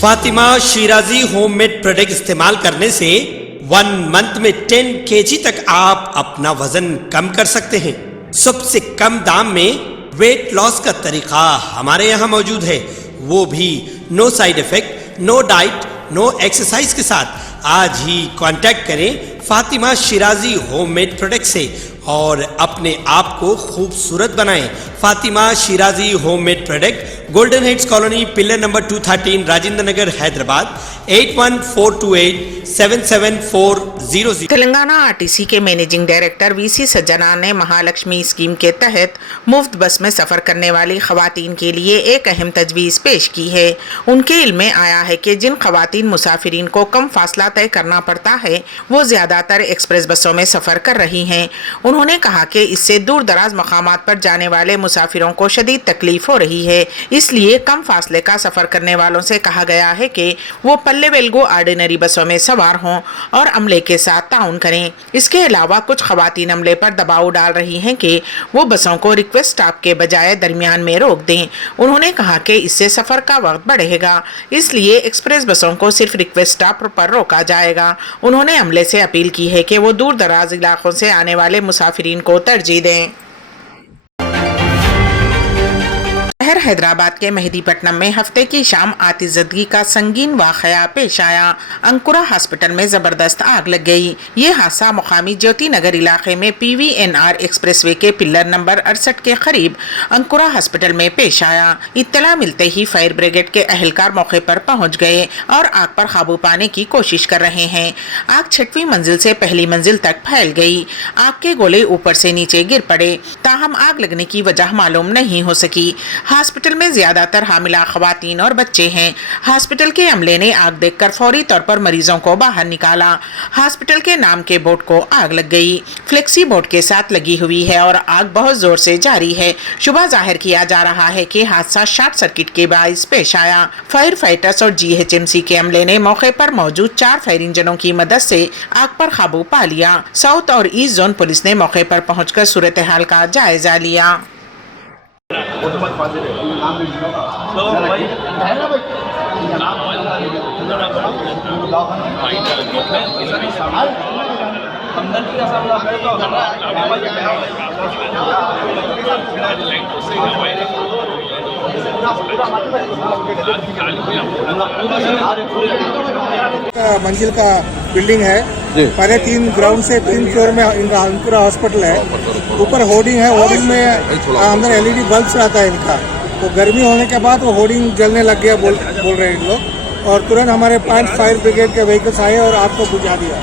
Fatima Shirazi home made product استعمال کرنے سے 1 منتھ میں 10 kg تک آپ اپنا وزن کم کر سکتے ہیں۔ سب سے کم دام میں ویٹ لاس کا طریقہ ہمارے یہاں موجود ہے، وہ بھی no side effect, no diet, no exercise کے ساتھ۔ آج ہی کانٹیکٹ کریں Fatima Shirazi home made product سے اور اپنے آپ کو خوبصورت بنائیں۔ Fatima Shirazi home made product, golden heights colony, pillar number 213، Rajendra Nagar, Hyderabad, 8142877400۔ Telangana RTC کے مینیجنگ ڈائریکٹر VC سجنا نے مہالکشمی اسکیم کے تحت مفت بس میں سفر کرنے والی خواتین کے لیے ایک اہم تجویز پیش کی ہے۔ ان کے علم میں آیا ہے کہ جن خواتین مسافرین کو کم فاصلہ طے کرنا پڑتا ہے وہ زیادہ تر ایکسپریس بسوں میں سفر کر رہی ہیں۔ انہوں نے کہا کہ اس سے دور دراز مقامات پر جانے والے مسافروں کو شدید تکلیف ہو رہی ہے، اس لیے کم فاصلے کا سفر کرنے والوں سے کہا گیا ہے کہ وہ پلے ویلگو آرڈینری بسوں میں سوار ہوں اور عملے کے ساتھ تعاون کریں۔ اس کے علاوہ کچھ خواتین عملے پر دباؤ ڈال رہی ہیں کہ وہ بسوں کو ریکویسٹ اسٹاپ کے بجائے درمیان میں روک دیں۔ انہوں نے کہا کہ اس سے سفر کا وقت بڑھے گا، اس لیے ایکسپریس بسوں کو صرف ریکویسٹ اسٹاپ پر روکا جائے گا۔ انہوں نے عملے سے اپیل کی ہے کہ وہ دور دراز علاقوں سے آنے والے مسافرین کو ترجیح دیں۔ شہر حیدرآباد کے مہدی پٹنم میں ہفتے کی شام آتش زدگی کا سنگین واقعہ پیش آیا۔ انکورا ہاسپٹل میں زبردست آگ لگ گئی۔ یہ حادثہ مقامی جیوتی نگر علاقے میں PVNR ایکسپریس وے کے پلر نمبر 68 کے قریب انکورا ہاسپٹل میں پیش آیا۔ اطلاع ملتے ہی فائر بریگیڈ کے اہلکار موقع پر پہنچ گئے اور آگ پر قابو پانے کی کوشش کر رہے ہیں۔ آگ 6ویں منزل سے پہلی منزل تک پھیل گئی۔ آگ کے گولے اوپر سے نیچے گر پڑے، تاہم آگ لگنے کی وجہ معلوم نہیں ہو سکی۔ ہاسپٹل میں زیادہ تر حاملہ خواتین اور بچے ہیں۔ ہاسپٹل کے عملے نے آگ دیکھ کر فوری طور پر مریضوں کو باہر نکالا۔ ہاسپٹل کے نام کے بورڈ کو آگ لگ گئی، فلیکسی بورڈ کے ساتھ لگی ہوئی ہے اور آگ بہت زور سے جاری ہے۔ شبہ ظاہر کیا جا رہا ہے کہ حادثہ شارٹ سرکٹ کے باعث پیش آیا۔ فائر فائٹرز اور GHMC کے عملے نے موقع پر موجود 4 فائر انجنوں کی مدد سے آگ پر قابو پا لیا۔ ساؤتھ اور ایسٹ زون پولیس نے موقع پر پہنچ کر صورتحال کا جائزہ لیا۔ منزل کا بلڈنگ ہے، پہلے 3 گراؤنڈ سے 3 فلور میں ان کا انکورا ہاسپٹل ہے۔ اوپر ہوڈنگ ہے، ہوڈنگ میں اندر LED بلبس رہتا ہے ان کا، تو گرمی ہونے کے بعد وہ ہوڈنگ جلنے لگ گیا بول رہے ہیں لوگ، اور ترنت ہمارے پوائنٹ فائر بریگیڈ کے وہیکلس آئے اور آگ کو بجھا دیا۔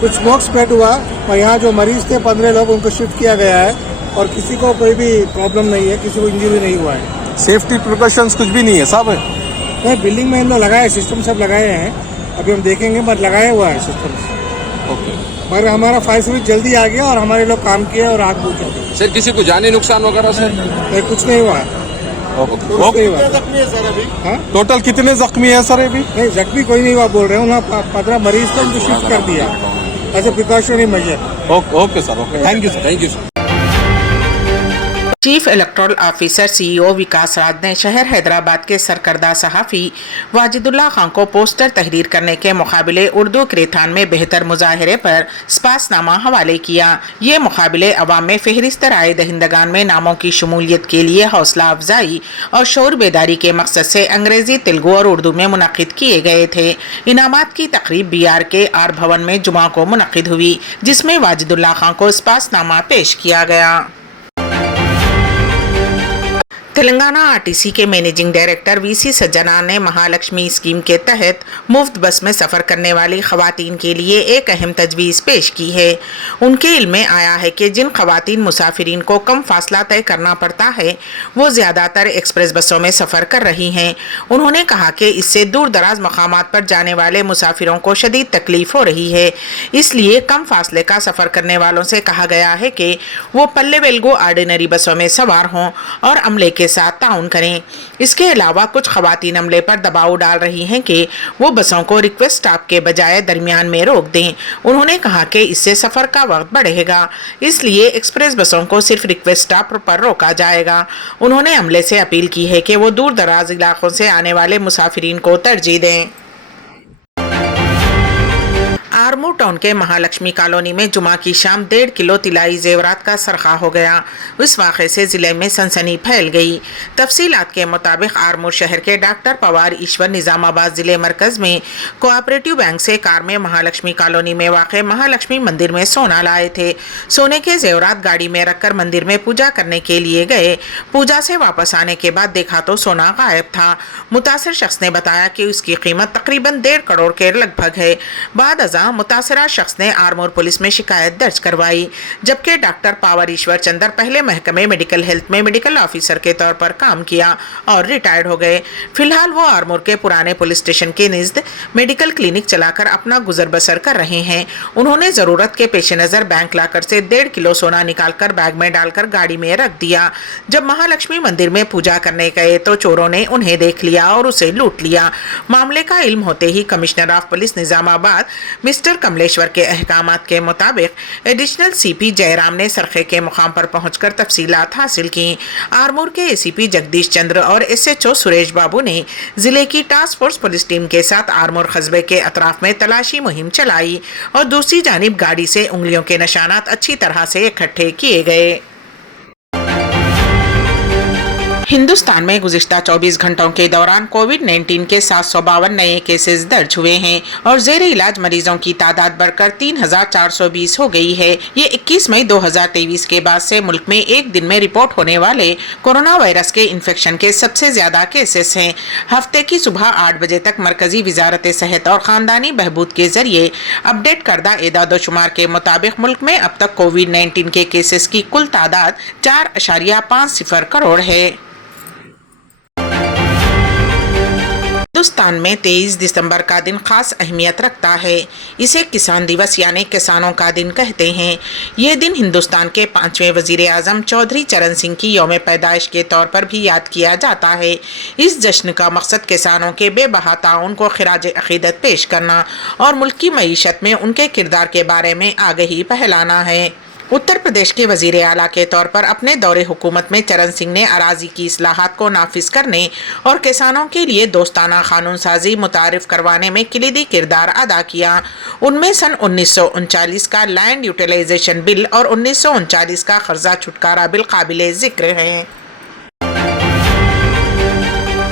کچھ اسموک اسپریڈ ہوا اور یہاں جو مریض تھے 15 لوگ ان کو شفٹ کیا گیا ہے اور کسی کو کوئی بھی پرابلم نہیں ہے، کسی کو انجری نہیں ہوا ہے۔ سیفٹی پریکاشنز کچھ بھی نہیں ہے صاحب؟ نہیں، بلڈنگ میں ان لوگ لگائے سسٹم سب لگائے ہیں، ابھی ہم دیکھیں گے، بٹ لگایا ہوا ہے سسٹم۔ اوکے، مگر ہمارا فائر سروس جلدی آ گیا اور ہمارے لوگ کام کیے اور آگ بجھا دی۔ سر کسی کو جانی نقصان وغیرہ سر؟ نہیں، کچھ نہیں ہوا ہے۔ ٹوٹل کتنے زخمی ہیں سر ابھی؟ نہیں، زخمی کوئی نہیں ہوا بول رہے ہیں، انہوں 15 مریض کو ان کو شفٹ کر دیا as a precautionary measure. Okay sir, okay, thank you sir, thank you sir. Chief electoral officer CEO Vikas Raj نے شہر حیدرآباد کے سرکردہ صحافی واجد اللہ خان کو پوسٹر تحریر کرنے کے مقابلے اردو کریتھان میں بہتر مظاہرے پر سپاس نامہ حوالے کیا۔ یہ مقابلے عوام میں فہرست رائے دہندگان میں ناموں کی شمولیت کے لیے حوصلہ افزائی اور شعور بیداری کے مقصد سے انگریزی، تیلگو اور اردو میں منعقد کیے گئے تھے۔ انعامات کی تقریب BR کے آر بھون میں جمعہ کو منعقد ہوئی، جس میں واجد اللہ خان کو سپاس نامہ پیش کیا گیا۔ تلنگانہ RTC کے مینیجنگ ڈائریکٹر VC سجنا نے مہالکشمی اسکیم کے تحت مفت بس میں سفر کرنے والی خواتین کے لیے ایک اہم تجویز پیش کی ہے۔ ان کے علم میں آیا ہے کہ جن خواتین مسافرین کو کم فاصلہ طے کرنا پڑتا ہے وہ زیادہ تر ایکسپریس بسوں میں سفر کر رہی ہیں۔ انہوں نے کہا کہ اس سے دور دراز مقامات پر جانے والے مسافروں کو شدید تکلیف ہو رہی ہے، اس لیے کم فاصلے کا سفر کرنے والوں سے کہا گیا ہے کہ وہ پلے ویلگو آرڈینری بسوں میں سوار ہوں اور عملے کے के साथ ताउन करें। इसके अलावा कुछ खवातीन अमले पर दबाव डाल रही हैं कि वो बसों को रिक्वेस्ट स्टॉप के बजाय दरमियान में रोक दें। उन्होंने कहा कि इससे सफर का वक्त बढ़ेगा, इसलिए एक्सप्रेस बसों को सिर्फ रिक्वेस्ट स्टॉप पर रोका जाएगा। उन्होंने अमले से अपील की है कि वो दूर दराज इलाकों से आने वाले मुसाफिरीन को तरजीह दें। आरमू टाउन के महालक्ष्मी कॉलोनी में जुमा की शाम 1.5 किलो तिलाई जेवरात का सरखा हो गया। इस वाक़े से जिले में सनसनी फैल गई। तफसीलात के मुताबिक आरमू शहर के डॉक्टर पवार ईश्वर निजामाबाद जिले मरकज में कोऑपरेटिव बैंक से कार में महालक्ष्मी कॉलोनी में वाक़े महालक्ष्मी मंदिर में सोना लाए थे। सोने के जेवरात गाड़ी में रखकर मंदिर में पूजा करने के लिए गए। पूजा से वापस आने के बाद देखा तो सोना गायब था। मुतासिर शख्स ने बताया कि उसकी कीमत तकरीबन 1.5 करोड़ के लगभग है। बाद अज़ां मुतासरा शख्स ने आरमोर पुलिस में शिकायत दर्ज करवाई, जबकि डॉक्टर पावर ईश्वर चंद्र पहले महकमे मेडिकल हेल्थ में मेडिकल ऑफिसर के तौर पर काम किया और रिटायर्ड हो गए। फिलहाल वो आरमोर के पुराने पुलिस स्टेशन के निज़द मेडिकल क्लिनिक चलाकर अपना गुजर बसर कर रहे हैं। उन्होंने जरूरत के पेश नज़र बैंक लाकर से 1.5 किलो सोना निकालकर बैग में डालकर गाड़ी में रख दिया। जब महालक्ष्मी मंदिर में पूजा करने गए तो चोरों ने उन्हें देख लिया और उसे लूट लिया। मामले का इल्म होते ही commissioner of police Nizamabad mister Kamleshwar के अहकामात के मुताबिक एडिशनल सीपी जयराम ने सरखे के मुकाम पर पहुंचकर तफसीलात हासिल की। आरमूर के एसीपी जगदीश चंद्र और एसएचओ सुरेश बाबू ने जिले की टास्क फोर्स पुलिस टीम के साथ आरमूर कस्बे के अतराफ में तलाशी मुहिम चलाई और दूसरी जानिब गाड़ी से उंगलियों के निशानात अच्छी तरह से इकट्ठे किए गए। हिंदुस्तान में गुज़िश्ता 24 घंटों के दौरान कोविड-19 के 752 नए केसेस दर्ज हुए हैं और ज़ेरे इलाज मरीजों की तादाद बढ़कर 3,420 हो गई है। ये 21 मई 2023 के बाद से मुल्क में एक दिन में रिपोर्ट होने वाले कोरोना वायरस के इन्फेक्शन के सबसे ज्यादा केसेस हैं। हफ्ते की सुबह 8 बजे तक मरकजी वजारत सेहत और खानदानी बहबूद के जरिए अपडेट करदा एदाद-ओ-शुमार के मुताबिक मुल्क में अब तक कोविड-19 के केसेस की कुल तादाद 4.50 करोड़ है। हिंदुस्तान में 23 दिसंबर का दिन खास अहमियत रखता है। इसे किसान दिवस यानी किसानों का दिन कहते हैं। ये दिन हिंदुस्तान के 5वें वजीर आजम चौधरी चरण सिंह की यौम पैदाइश के तौर पर भी याद किया जाता है। इस जश्न का मकसद किसानों के बेबहा ताउन को खिराज अकीदत पेश करना और मुल्क की मईशत में उनके किरदार के बारे में आगही फैलाना है। उत्तर प्रदेश के वजीर आला के तौर पर अपने दौरे हुकूमत में चरण सिंह ने अराजी की इस्लाहात को नाफिज करने और किसानों के लिए दोस्ताना कानून साजी मुतारिफ करवाने में किलीदी किरदार अदा किया। उनमें सन 1939 का लैंड यूटिलाइजेशन बिल और 1939 का कर्जा छुटकारा बिल काबिले जिक्र हैं।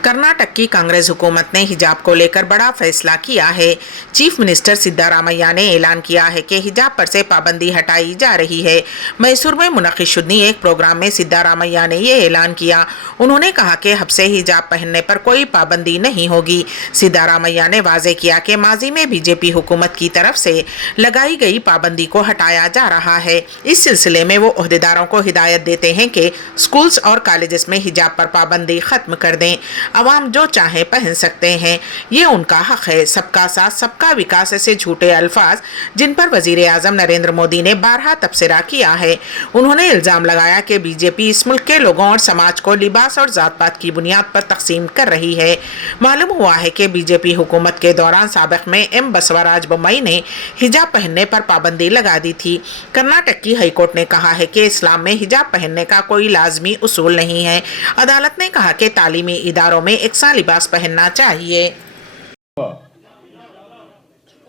कर्नाटक की कांग्रेस हुकूमत ने हिजाब को लेकर बड़ा फैसला किया है। चीफ मिनिस्टर सिद्धारामैया ने ऐलान किया है कि हिजाब पर से पाबंदी हटाई जा रही है। मैसूर में मुनक़िद शुदनी एक प्रोग्राम में सिद्धारामैया ने ये ऐलान किया। उन्होंने कहा कि अब से हिजाब पहनने पर कोई पाबंदी नहीं होगी। सिद्धारामैया ने वाज़े किया कि माजी में बीजेपी हुकूमत की तरफ से लगाई गई पाबंदी को हटाया जा रहा है। इस सिलसिले में वो ओहदेदारों को हिदायत देते हैं कि स्कूल्स और कॉलेजेस में हिजाब पर पाबंदी खत्म कर दें। अवाम जो चाहे पहन सकते हैं, ये उनका हक है। सबका साथ सबका विकास ऐसे झूठे अल्फाज जिन पर वजीर आजम नरेंद्र मोदी ने बारहा तबसरा किया है। उन्होंने इल्जाम लगाया कि बीजेपी इस मुल्क के लोगों और समाज को लिबास और जात पात की बुनियाद पर तकसीम कर रही है। मालूम हुआ है कि बीजेपी हुकूमत के दौरान साबिक में एम बसवराज बोम्मई ने हिजाब पहनने पर पाबंदी लगा दी थी। कर्नाटक की हाईकोर्ट ने कहा है कि इस्लाम में हिजाब पहनने का कोई लाजमी उसूल नहीं है। अदालत ने कहा कि तालीमी इदारों में एक सा लिबास पहनना चाहिए।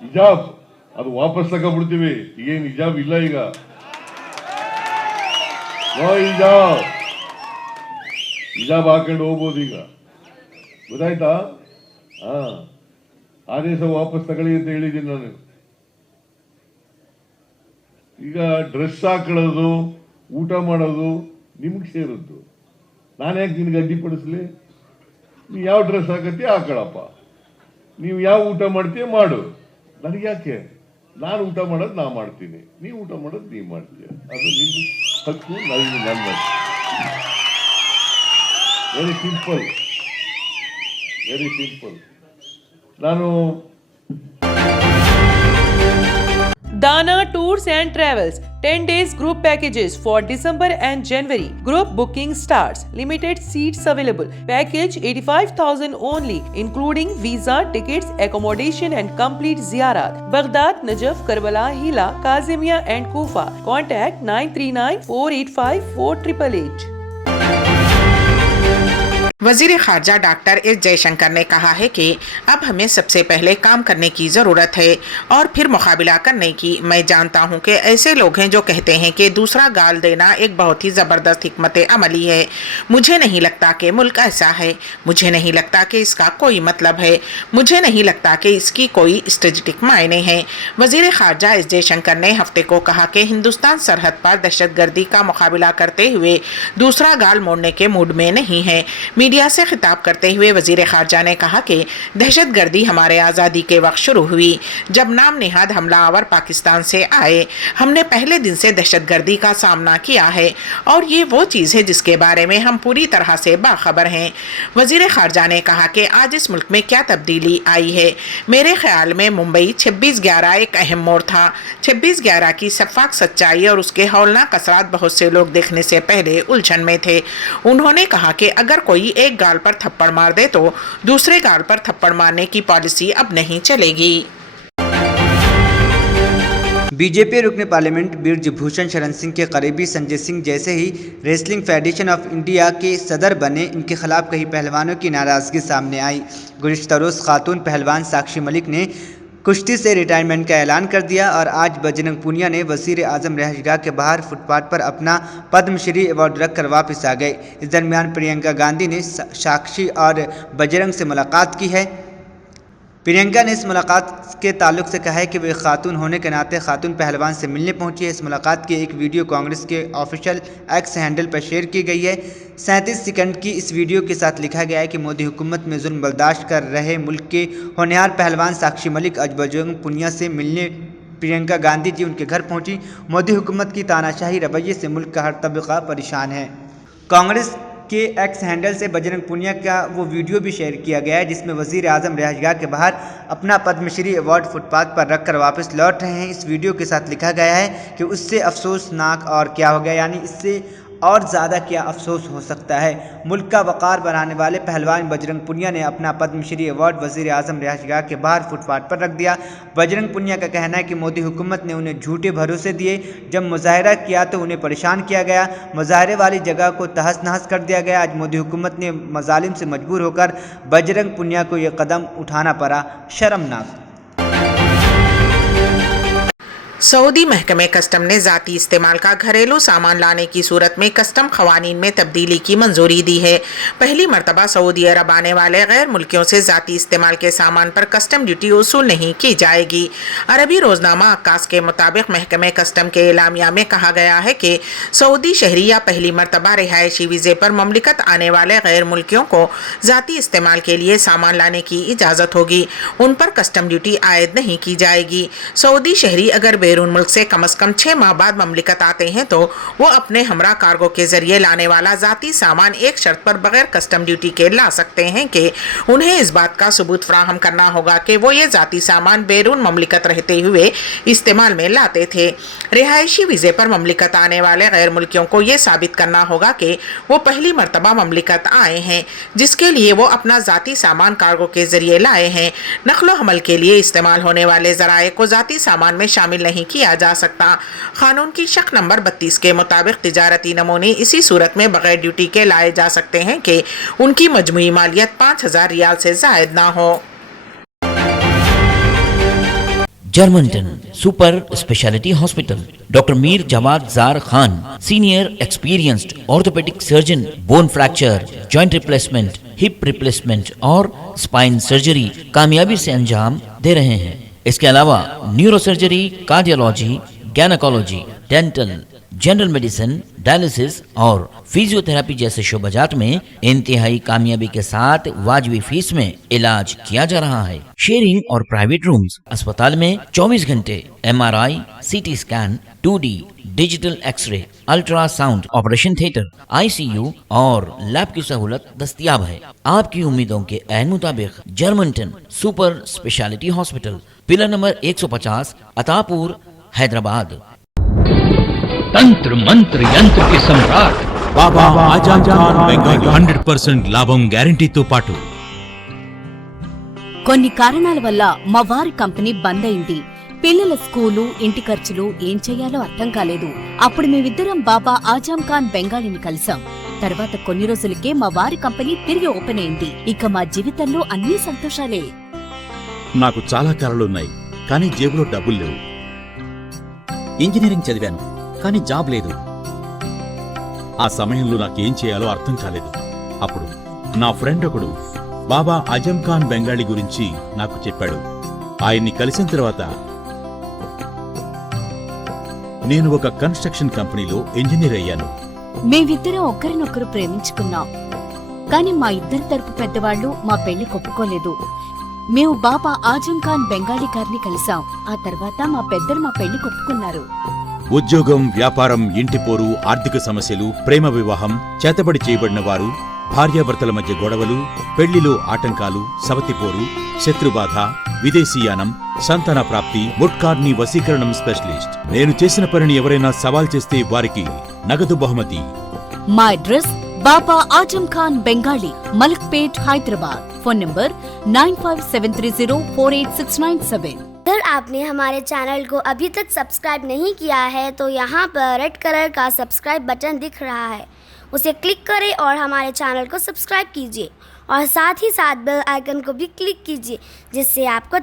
ಹಿಜಾಬ್ ಅದು ವಾಪಸ್ ತಗೊಂಡ್ಬಿಡ್ತೀವಿ, ಏನು ಹಿಜಾಬ್ ಇಲ್ಲ ಈಗ. ಹಿಜಾಬ್ ಹಾಕೊಂಡು ಹೋಗ್ಬೋದು ಈಗ, ಗೊತ್ತಾಯ್ತಾ? ಆದೇಶ ವಾಪಸ್ ತಗೊಳ್ಳಿ ಅಂತ ಹೇಳಿದ್ದೀನಿ ನಾನು. ಈಗ ಡ್ರೆಸ್ ಹಾಕೊಳ್ಳೋದು ಊಟ ಮಾಡೋದು ನಿಮ್ಗೆ ಸೇರಿದ್ದು. ನಾನು ಯಾಕೆ ನಿನ್ಗೆ ಅಡ್ಡಿಪಡಿಸ್ಲಿ? ನೀವು ಯಾವ ಡ್ರೆಸ್ ಹಾಕತ್ತೀಯ ಹಾಕೊಳ್ಳಪ್ಪ, ನೀವು ಯಾವ ಊಟ ಮಾಡ್ತೀಯ ಮಾಡು, ನನಗೆ ಯಾಕೆ? ನಾನು ಊಟ ಮಾಡೋದು ನಾ ಮಾಡ್ತೀನಿ, ನೀವು ಊಟ ಮಾಡೋದು ನೀವು ಮಾಡ್ತೀಯ, ಅದು ನಿನ್ನ ಹಕ್ಕು, ನನ್ನ ವೆರಿ ಸಿಂಪಲ್, ವೆರಿ ಸಿಂಪಲ್. ನಾನು दाना tours and travels 10 days group packages for December and January. Group booking starts. Limited seats available. Package 85,000 only, including visa, tickets, accommodation and complete ziyarat. Baghdad, Najaf, Karbala, Hila, Kazimia and Kufa. Contact 939-485-4888. वजीर खारजा doctor S Jaishankar ने कहा है कि अब हमें सबसे पहले काम करने की ज़रूरत है और फिर मुकाबला करने की। मैं जानता हूं कि ऐसे लोग हैं जो कहते हैं कि दूसरा गाल देना एक बहुत ही ज़बरदस्त हिकमत अमली है। मुझे नहीं लगता कि मुल्क ऐसा है। मुझे नहीं लगता कि इसका कोई मतलब है। मुझे नहीं लगता कि इसकी कोई स्ट्रेटेजिक मायने हैं। वजीर खारजा एस जयशंकर ने हफ्ते को कहा कि हिंदुस्तान सरहद पर दहशतगर्दी का मुकाबला करते हुए दूसरा गाल मोड़ने के मूड में नहीं है। मीडिया से खिताब करते हुए वजीर खारजा ने कहा कि दहशतगर्दी हमारे आज़ादी के वक्त शुरू हुई जब नाम निहाद हमलावर पाकिस्तान से आए। हमने पहले दिन से दहशतगर्दी का सामना किया है और ये वो चीज़ है जिसके बारे में हम पूरी तरह से बाखबर हैं। वजीर खारजा ने कहा कि आज इस मुल्क में क्या तब्दीली आई है। मेरे ख्याल में मुंबई 26/11 एक अहम मोड़ था। 26/11 की शफाक सच्चाई और उसके हौलनाक असरात बहुत से लोग देखने से पहले उलझन में थे। उन्होंने कहा कि अगर कोई एक गाल पर थप्पड़ मार दे तो दूसरे गाल पर थप्पड़ मारने की पॉलिसी अब नहीं चलेगी। बीजेपी रुकन पार्लियामेंट बिरजभूषण शरण सिंह के करीबी संजय सिंह जैसे ही रेसलिंग फेडरेशन ऑफ इंडिया के सदर बने, इनके खिलाफ कई पहलवानों की नाराज़गी सामने आई। गुज़िश्ता रोज़ खातून पहलवान साक्षी मलिक ने कुश्ती से रिटायरमेंट का ऐलान कर दिया और आज बजरंग पूनिया ने वज़ीर आज़म रहायशगाह के बाहर फुटपाथ पर अपना पद्मश्री अवार्ड रख कर वापस आ गए। इस दरमियान प्रियंका गांधी ने साक्षी और बजरंग से मुलाकात की है। प्रियंका ने इस मुलाकात के ताल्लुक से कहा है कि वे खातून होने के नाते खातून पहलवान से मिलने पहुंची है। इस मुलाकात की एक वीडियो कांग्रेस के ऑफिशियल एक्स हैंडल पर शेयर की गई है। 37 सेकंड की इस वीडियो के साथ लिखा गया है कि मोदी हुकूमत में जुल्म बर्दाश्त कर रहे मुल्क के होनहार पहलवान साक्षी मलिक आज बजरंग पूनिया से मिलने प्रियंका गांधी जी उनके घर पहुंची। मोदी हुकूमत की तानाशाही रवैये से मुल्क का हर तबका परेशान है। कांग्रेस के एक्स हैंडल से बजरंग पूनिया का वो वीडियो भी शेयर किया गया है जिसमें वज़ीर आज़म रहायशगाह के बाहर अपना पद्मश्री अवार्ड फुटपाथ पर रखकर वापस लौट रहे हैं। इस वीडियो के साथ लिखा गया है कि उससे अफसोसनाक और क्या हो गया, यानी इससे और ज़्यादा क्या अफसोस हो सकता है। मुल्क का वक़ार बनाने वाले पहलवान बजरंग पूनिया ने अपना पद्मश्री अवार्ड वज़ीर आज़म रहायशगाह के बाहर फुटपाथ पर रख दिया। बजरंग पूनिया का कहना है कि मोदी हुकूमत ने उन्हें झूठे भरोसे दिए। जब मुजाहरा किया तो उन्हें परेशान किया गया। मुजाहरे वाली जगह को तहस नहस कर दिया गया। आज मोदी हुकूमत ने मजालिम से मजबूर होकर बजरंग पूनिया को यह कदम उठाना पड़ा, शर्मनाक। सऊदी महकमे कस्टम ने ज़ाती इस्तेमाल का घरेलू सामान लाने की सूरत में कस्टम क़वानीन में तब्दीली की मंजूरी दी है। पहली मरतबा सऊदी अरब आने वाले गैर मुल्कियों से ज़ाती इस्तेमाल के सामान पर कस्टम ड्यूटी वसूल नहीं की जाएगी। अरबी रोज़नामा अक्कास के मुताबिक महकमे कस्टम के एलामिया में कहा गया है कि सऊदी शहरी या पहली मरतबा रिहायशी वीज़े पर ममलिकत आने वाले गैर मुल्कियों को ज़ाती इस्तेमाल के लिए सामान लाने की इजाज़त होगी। उन पर कस्टम ड्यूटी आयद नहीं की जाएगी। सऊदी शहरी अगर बैरून मुल्क से कम 6 माह बाद ममलिकत आते हैं तो वो अपने हमरा कार्गो के जरिए लाने वाला ज़ाती सामान एक शर्त पर बगैर कस्टम ड्यूटी के ला सकते हैं कि उन्हें इस बात का सबूत फराहम करना होगा कि वो ये ज़ाती सामान बैरून ममलिकत रहते हुए इस्तेमाल में लाते थे। रिहायशी वीज़े पर ममलिकत आने वाले गैर मुल्कियों को ये साबित करना होगा कि वो पहली मरतबा ममलिकत आए हैं, जिसके लिए वो अपना ज़ाती सामान कार्गो के जरिए लाए हैं। नकलो हमल के लिए इस्तेमाल होने वाले ज़राए को ज़ाती सामान में शामिल नहीं किया जा सकता। कानून की शक नंबर 32 के मुताबिक तिजारती नमूने इसी सूरत में बगैर ड्यूटी के लाए जा सकते हैं कि उनकी मजमूई मालियत 5000 रियाल से जायद ना हो। Germantown super speciality hospital, doctor Mir Jawad Zar Khan, senior experienced orthopaedic surgeon, bone fracture, joint replacement, hip replacement और स्पाइन सर्जरी कामयाबी से अंजाम दे रहे हैं। इसके अलावा neurosurgery, cardiology, gynaecology, dental, general medicine, dialysis और फिजियोथेरेपी जैसे शोबाजात में इंतहाई कामयाबी के साथ वाजबी फीस में इलाज किया जा रहा है। शेयरिंग और प्राइवेट रूम्स, अस्पताल में 24 घंटे MRI, CT scan, 2D digital x-ray, ultrasound, operation theatre, ICU और लैब की सहूलत दस्तयाब है। आपकी उम्मीदों के ऐन मुताबिक Germanten super speciality hospital, pillar number 150, Attapur, Hyderabad. तंत्र मंत्र यंत्र के सम्राट బాబా ఆజాద్ ఖాన్ బెంగాలీ 100% లాభం గ్యారంటీతో పాటు. కొన్ని కారణాల వల్ల మా వారి కంపెనీ బంద్ అయింది. పిల్లల స్కూలు, ఇంటి ఖర్చులు ఏం చెయ్యాలో అర్థం కాలేదు. అప్పుడు మేమిద్దరం బాబా ఆజాం ఖాన్ బెంగాలీని కలిసాం. తర్వాత కొన్ని రోజులకే మా వారి కంపెనీ తిరిగి ఓపెన్ అయింది. ఇక మా జీవితంలో అన్ని సంతోషాలే. నాకు చాలా కలలున్నాయి, కానీ జేబులో డబ్బులు లేవు. ఇంజనీరింగ్ చదివాను, కానీ జాబ్ లేదు. ఆ సమయంలో నాకేం చేయాలో అర్థం కాలేదు. అప్పుడు నా ఫ్రెండ్ ఒకడు బాబా ఆజం ఖాన్ బెంగాలీ గురించి నాకు చెప్పాడు. ఆయన్ని కలిసిన తర్వాత నేను ఒక కన్స్ట్రక్షన్ కంపెనీలో ఇంజనీర్ అయ్యాను. మేమిద్దరం ఒకరినొకరు ప్రేమించుకున్నాం. కాని మా ఇద్దరి తరపు పెద్దవాళ్లు మా పెళ్లి ఒప్పుకోలేదు. మేము బాబా ఆజం ఖాన్ బెంగాలీ గారిని కలిసాం. ఆ తర్వాత మా పెద్దలు మా పెళ్లి ఒప్పుకున్నారు. ఉద్యోగం, వ్యాపారం, ఇంటిపోరు, ఆర్థిక సమస్యలు, ప్రేమ వివాహం, చేతబడి చేయబడిన వారు, భార్యాభర్తల మధ్య గొడవలు, పెళ్లిలో ఆటంకాలు, సవతిపోరు, శత్రుబాధ, విదేశీయానం, సంతాన ప్రాప్తి, ముట్కార్ని వశీకరణం స్పెషలిస్ట్. నేను చేసిన పనిని ఎవరైనా సవాల్ చేస్తే వారికి నగదు బహుమతి. మా address Baba Azam Khan Bengali, Malakpet, Hyderabad. Phone number 9573048697। अगर आपने हमारे चैनल को अभी तक सब्सक्राइब नहीं किया है तो यहाँ पर रेड कलर का सब्सक्राइब बटन दिख रहा है, उसे क्लिक करें और हमारे चैनल को सब्सक्राइब कीजिए और साथ ही साथ बेल आइकन को भी क्लिक कीजिए, जिससे आपको